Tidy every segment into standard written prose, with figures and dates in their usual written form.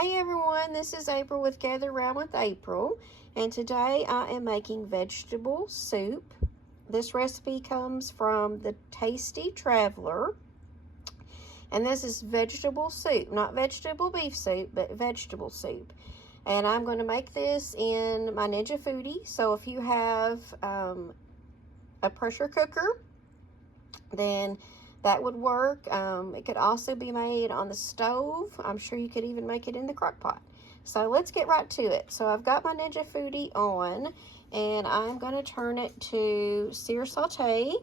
Hey everyone, this is April with Gather Round with April, and today I am making vegetable soup. This recipe comes from the Tasty Traveler, and this is vegetable soup, not vegetable beef soup, but vegetable soup. And I'm going to make this in my Ninja Foodie, so if you have a pressure cooker, then that would work. It could also be made on the stove. I'm sure you could even make it in the crock pot. So let's get right to it. So I've got my Ninja Foodie on, and I'm going to turn it to sear saute.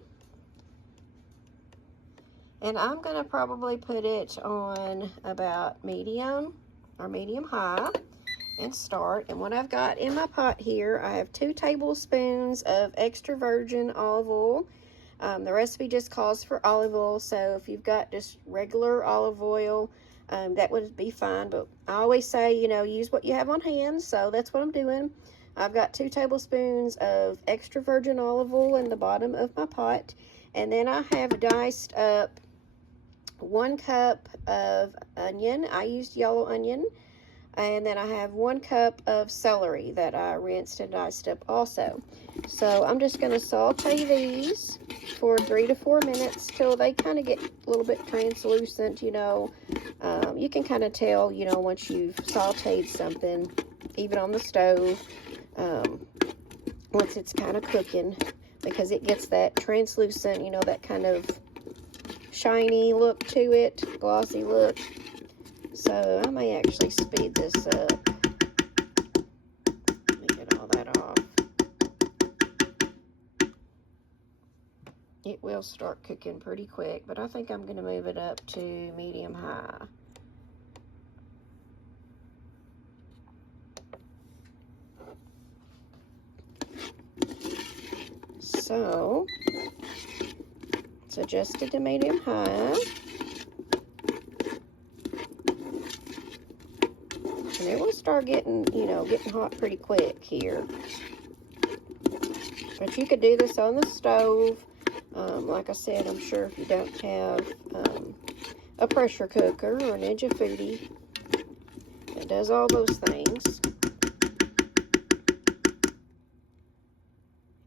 And I'm going to probably put it on about medium or medium high and start. And what I've got in my pot here, I have 2 tablespoons of extra virgin olive oil. The recipe just calls for olive oil, so if you've got just regular olive oil, that would be fine. But I always say, use what you have on hand, so that's what I'm doing. I've got 2 tablespoons of extra virgin olive oil in the bottom of my pot, and then I have diced up 1 cup of onion. I used yellow onion. And then I have 1 cup of celery that I rinsed and diced up also. So I'm just going to saute these for 3 to 4 minutes till they kind of get a little bit translucent, You can kind of tell, once you've sauteed something, even on the stove, once it's kind of cooking, because it gets that translucent, that kind of shiny look to it, glossy look. So I may actually speed this up. Let me get all that off. It will start cooking pretty quick, but I think I'm going to move it up to medium high. So it's adjusted to medium high. And it will start getting, getting hot pretty quick here. But you could do this on the stove. Like I said, I'm sure if you don't have a pressure cooker or a Ninja Foodie, it does all those things.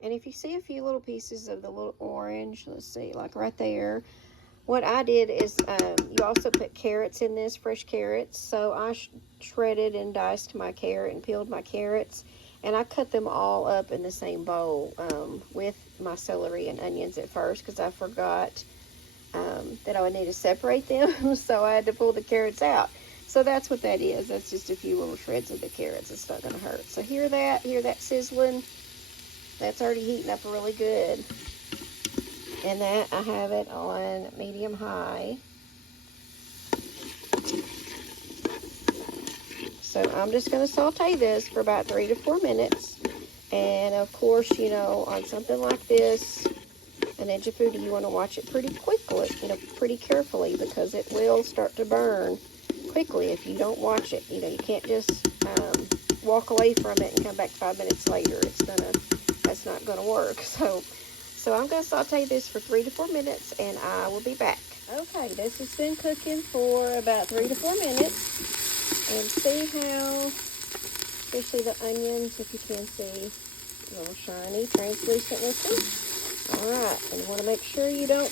And if you see a few little pieces of the little orange, let's see, like right there, what I did is, you also put carrots in this, fresh carrots. So I shredded and diced my carrot and peeled my carrots. And I cut them all up in the same bowl with my celery and onions at first, because I forgot that I would need to separate them. So I had to pull the carrots out. So that's what that is. That's just a few little shreds of the carrots. It's not going to hurt. So hear that sizzling? That's already heating up really good. And that I have it on medium high. So I'm just going to saute this for about 3 to 4 minutes. And of course, on something like this, an Ninja Foodie, you want to watch it pretty quickly, pretty carefully, because it will start to burn quickly if you don't watch it. You can't just walk away from it and come back 5 minutes later. That's not going to work. So I'm going to saute this for 3 to 4 minutes, and I will be back. Okay, this has been cooking for about 3 to 4 minutes. And see how, especially the onions, if you can see, a little shiny, translucent looking. Alright, and you want to make sure you don't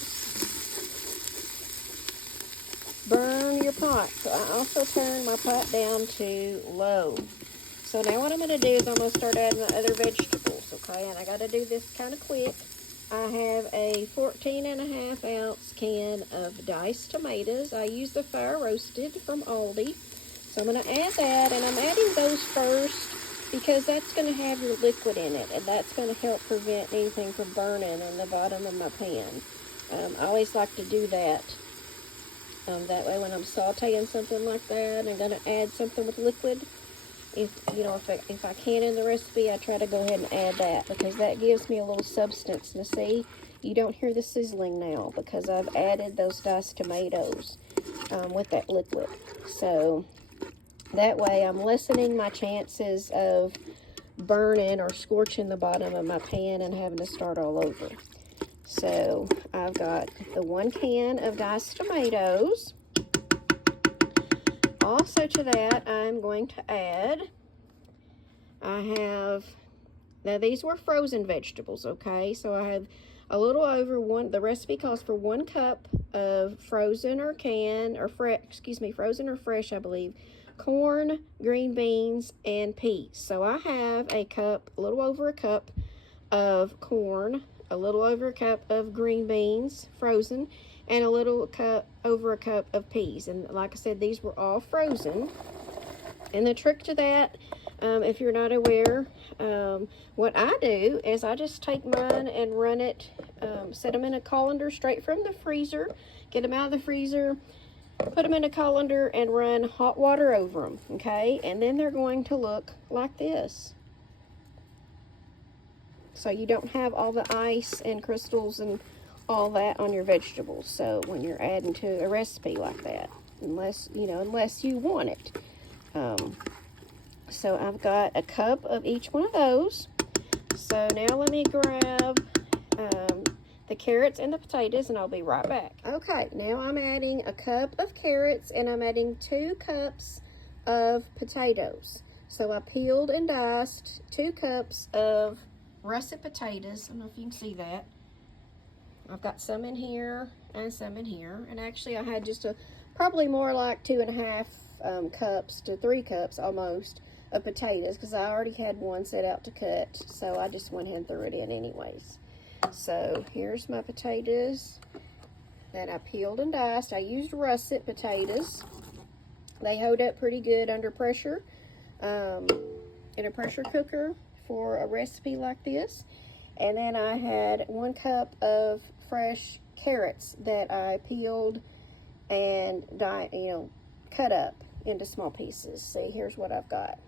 burn your pot. So I also turned my pot down to low. So now what I'm going to do is I'm going to start adding the other vegetables, okay? And I got to do this kind of quick. I have a 14.5 ounce can of diced tomatoes. I use the fire roasted from Aldi. So I'm going to add that, and I'm adding those first because that's going to have your liquid in it, and that's going to help prevent anything from burning in the bottom of my pan. I always like to do that. That way when I'm sauteing something like that, I'm going to add something with liquid. If I can in the recipe, I try to go ahead and add that, because that gives me a little substance. Now see, you don't hear the sizzling now because I've added those diced tomatoes with that liquid. So that way I'm lessening my chances of burning or scorching the bottom of my pan and having to start all over. So I've got the 1 can of diced tomatoes. also to that, I'm going to add, now these were frozen vegetables, okay? So I have a little over the recipe calls for 1 cup of frozen or frozen or fresh, I believe, corn, green beans, and peas. So I have a little over a cup of corn, a little over a cup of green beans, frozen, and over a cup of peas. And like I said, these were all frozen. And the trick to that, if you're not aware, what I do is I just take mine and run it, set them in a colander straight from the freezer, get them out of the freezer, put them in a colander, and run hot water over them, okay? And then they're going to look like this. So you don't have all the ice and crystals and all that on your vegetables. So when you're adding to a recipe like that, unless you want it. So I've got a cup of each one of those. So now let me grab the carrots and the potatoes, and I'll be right back. Okay, now I'm adding a cup of carrots, and I'm adding 2 cups of potatoes. So I peeled and diced 2 cups of russet potatoes. I don't know if you can see that. I've got some in here and some in here. And actually I had just probably more like 2.5 cups to 3 cups almost of potatoes, because I already had one set out to cut. So I just went ahead and threw it in anyways. So here's my potatoes that I peeled and diced. I used russet potatoes. They hold up pretty good under pressure in a pressure cooker for a recipe like this. And then I had 1 cup of fresh carrots that I peeled and cut up into small pieces. See, here's what I've got.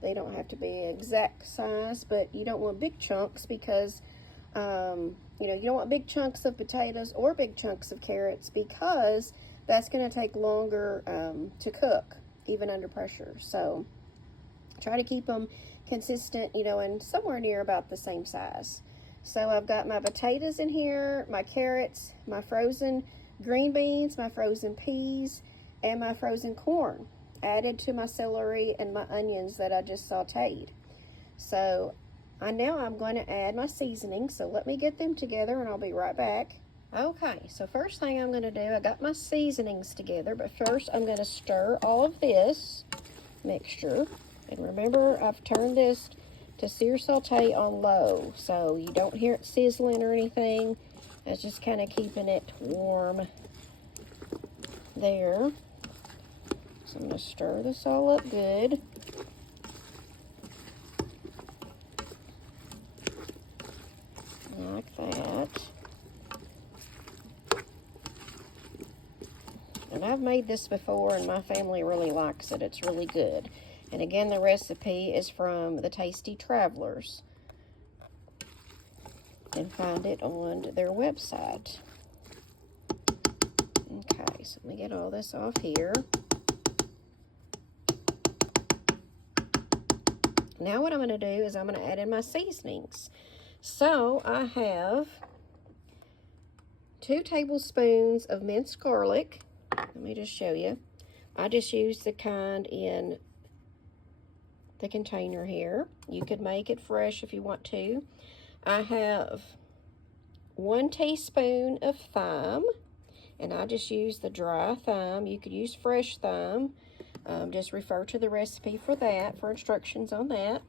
They don't have to be exact size, but you don't want big chunks because you don't want big chunks of potatoes or big chunks of carrots, because that's going to take longer to cook even under pressure. So try to keep them consistent, and somewhere near about the same size. So I've got my potatoes in here, my carrots, my frozen green beans, my frozen peas, and my frozen corn added to my celery and my onions that I just sauteed. So now I'm going to add my seasoning. So let me get them together and I'll be right back. Okay, so first thing I'm going to do, I got my seasonings together, but first I'm going to stir all of this mixture. And remember, I've turned this to sear saute on low, so you don't hear it sizzling or anything. It's just kind of keeping it warm there. So I'm going to stir this all up good. Like that. And I've made this before, and my family really likes it. It's really good. And again, the recipe is from the Tasty Travelers. And find it on their website. Okay, so let me get all this off here. Now what I'm going to do is I'm going to add in my seasonings. So I have 2 tablespoons of minced garlic. Let me just show you. I just used the kind in the container here. You could make it fresh if you want to. I have 1 teaspoon of thyme, and I just use the dry thyme. You could use fresh thyme. Just refer to the recipe for that, for instructions on that.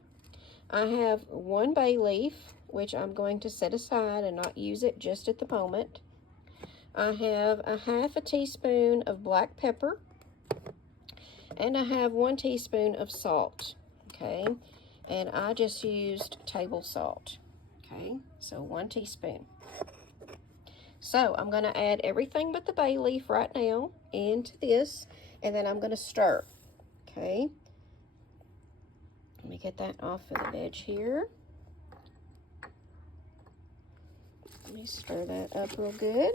I have 1 bay leaf, which I'm going to set aside and not use it just at the moment. I have a 1/2 teaspoon of black pepper, and I have 1 teaspoon of salt, okay? And I just used table salt, okay? So 1 teaspoon. So I'm going to add everything but the bay leaf right now into this, and then I'm going to stir, okay? Let me get that off of the edge here. Let me stir that up real good.